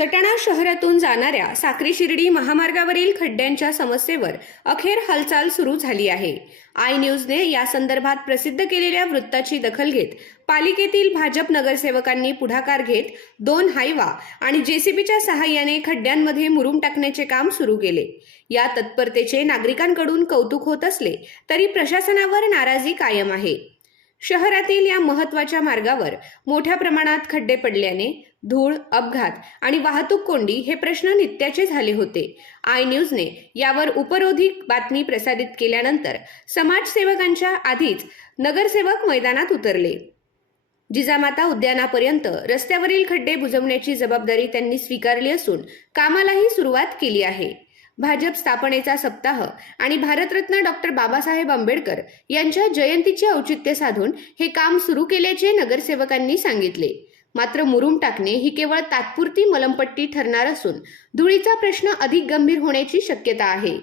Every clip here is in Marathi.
सटाणा शहरातून जाणाऱ्या साक्री शिर्डी महामार्गावरील खड्ड्यांच्या समस्येवर अखेर हालचाल सुरू झाली आहे। आय न्यूजने या संदर्भात प्रसिद्ध केलेल्या वृत्ताची दखल घेत पालिकेतील भाजप नगरसेवकांनी पुढाकार घेत 2 हायवा आणि जेसीबीच्या सहाय्याने खड्ड्यांमध्ये मुरुम टाकण्याचे काम सुरू केले। या तत्परतेचे नागरिकांकडून कौतुक होत असले तरी प्रशासनावर नाराजी कायम आहे। शहरातील या महत्त्वाच्या मार्गावर मोठ्या प्रमाणात खड्डे पडल्याने धूळ, अपघात आणि वाहतूक कोंडी हे प्रश्न नित्याचे झाले होते। आय न्यूजने यावर उपरोधिक बातमी प्रसारित केल्यानंतर समाजसेवकांच्या आधीच नगरसेवक मैदानात उतरले। जिजामाता उद्यानापर्यंत रस्त्यावरील खड्डे बुजवण्याची जबाबदारी त्यांनी स्वीकारली असून कामालाही सुरुवात केली आहे। भाजप स्थापनेचा सप्ताह आणि भारतरत्न डॉक्टर बाबासाहेब आंबेडकर यांच्या जयंतीचे औचित्य साधून हे काम सुरू केल्याचे नगरसेवकांनी सांगितले। मात्र मुरुम टाकणे ही केवळ तात्पुरती मलमपट्टी ठरणार असून धुळीचा प्रश्न अधिक गंभीर होण्याची शक्यता आहे।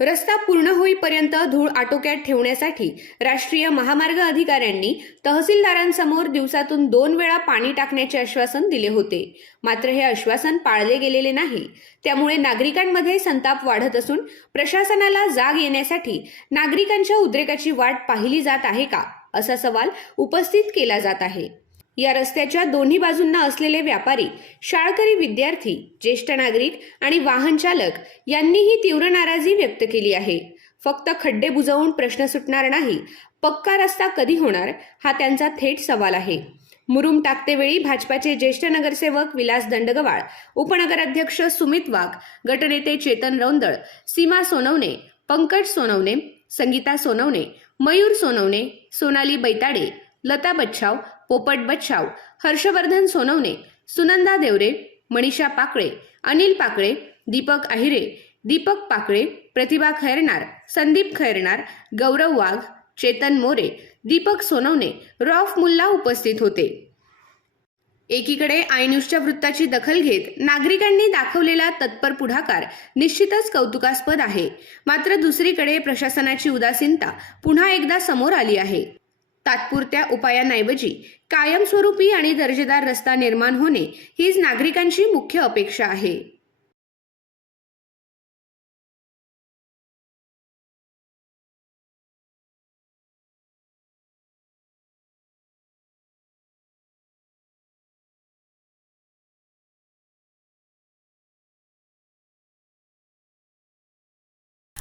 रस्ता पूर्ण होईपर्यंत धूळ आटोक्यात ठेवण्यासाठी राष्ट्रीय महामार्ग अधिकाऱ्यांनी तहसीलदारांसमोर दिवसातून 2 वेळा पाणी टाकण्याचे आश्वासन दिले होते। मात्र हे आश्वासन पाळले गेलेले नाही। त्यामुळे नागरिकांमध्ये संताप वाढत असून प्रशासनाला जाग येण्यासाठी नागरिकांच्या उद्रेकाची वाट पाहिली जात आहे का, असा सवाल उपस्थित केला जात आहे। या रस्त्याच्या दोन्ही बाजूंना असलेले व्यापारी, शाळकरी विद्यार्थी, ज्येष्ठ नागरिक आणि वाहन चालक यांनीही तीव्र नाराजी व्यक्त केली आहे। फक्त खड्डे बुजवून प्रश्न सुटणार नाही, पक्का रस्ता कधी होणार हा त्यांचा थेट सवाल आहे। मुरुम टाकतेवेळी भाजपाचे ज्येष्ठ नगरसेवक विलास दंडगवाळ, उपनगराध्यक्ष सुमित वाघ, गटनेते चेतन रौंदळ, सीमा सोनवणे, पंकज सोनवणे, संगीता सोनवणे, मयूर सोनवणे, सोनाली बैताडे, लता बच्छाव, पोपट बच्छाव, हर्षवर्धन सोनवणे, सुनंदा देवरे, मनीषा पाकळे, अनिल पाकळे, दीपक आहिरे, दीपक पाकळे, प्रतिभा खैरनार, संदीप खैरनार, गौरव वाघ, चेतन मोरे, दीपक सोनवणे, रौफ मुल्ला उपस्थित होते। एकीकडे आय न्यूजच्या वृत्ताची दखल घेत नागरिकांनी दाखवलेला तत्पर पुढाकार निश्चितच कौतुकास्पद आहे। मात्र दुसरीकडे प्रशासनाची उदासीनता पुन्हा एकदा समोर आली आहे। तात्पुरत्या उपायांऐवजी कायमस्वरूपी आणि दर्जेदार रस्ता निर्माण होणे हीच नागरिकांची मुख्य अपेक्षा आहे।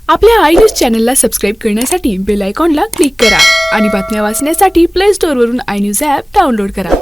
आपल्या आय न्यूज चॅनलला सबस्क्राईब करण्यासाठी बेल आयकॉनला क्लिक करा आणि बातम्या वाचण्यासाठी प्ले स्टोअरवरून आय न्यूज ॲप डाउनलोड करा।